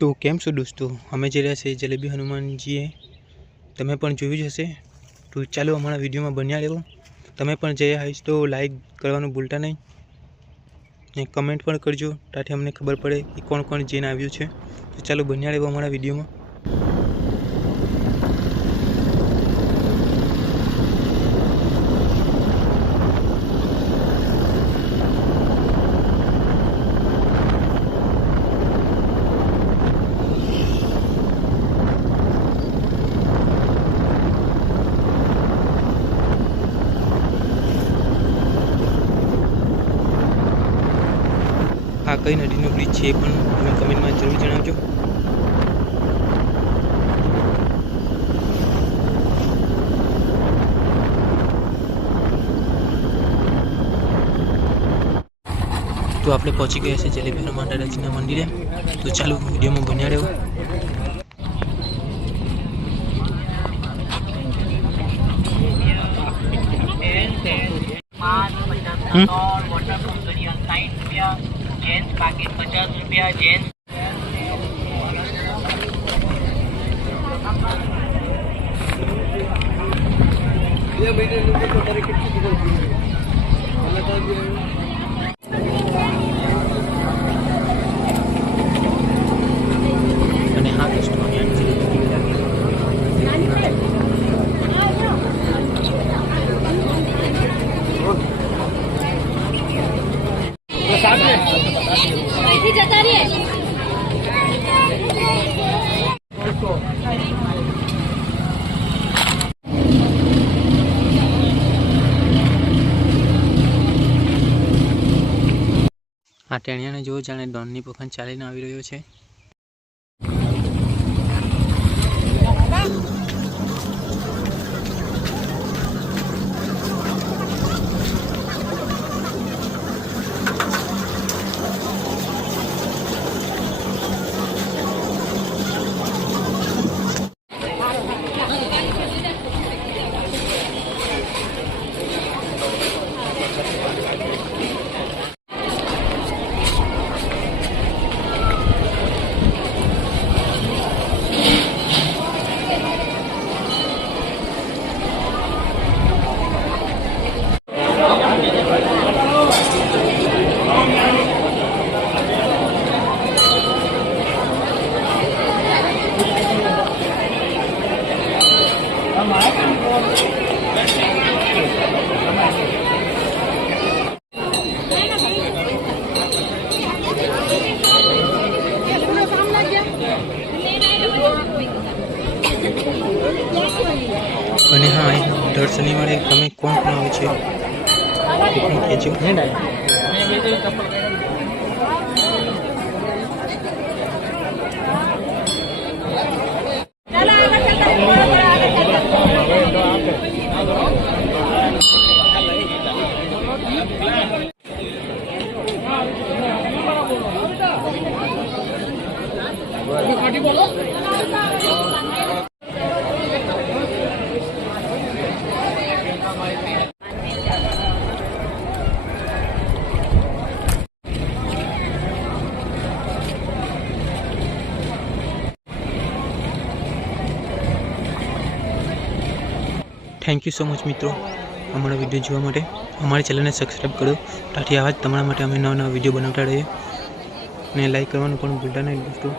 तो केम छो दोस्तों, अमे जई रह्या छे जलेबी हनुमानजीए। तमे पण जोयुं ज हशे। तो चालो अमारा विडियो में बन्या रहेवो। तमे पण जया हशो तो लाइक करवानुं भूलता नहीं ने कमेंट पण करजो, ताकि अमने खबर पड़े कि कोण कोण जईने आव्युं छे। तो चालो बन्या रहेवो अमारा विडियो में। आ कई नदीनो ब्रिज छे पण તમે કમેન્ટમાં જરૂર જણાવજો। तो આપણે પહોંચી ગયા છે જલેબી હનુમાન દાદાજીના મંદિરે। તો ચાલો વિડીયોમાં બન્યા રહેવો। जेंट्स पैकेट 50 रुपया जेंट्स। ये महीने में तो डायरेक्ट कितनी बोलती है अल्लाह ताला। અને હા દોસ્તો અહીંયા જલેબી લાગી साथ में ऐसी जता रही है। आ टेणियाने जो जाने डॉननी पखन चालीने आवी रह्यो छे। અને હા દર શનિવારે તમે કોણ કોણ આવે છે તે પણ કહેજો। थैंक यू सो मच मित्रों अमरा विडियो जोवा माटे। अमरी चैनल ने सब्सक्राइब करो ताकि आवाज तमारा माटे अमे नवा नवा विडियो बनावता रहीए। ने लाइक करवानुं पण भूलता नहीं दोस्तों।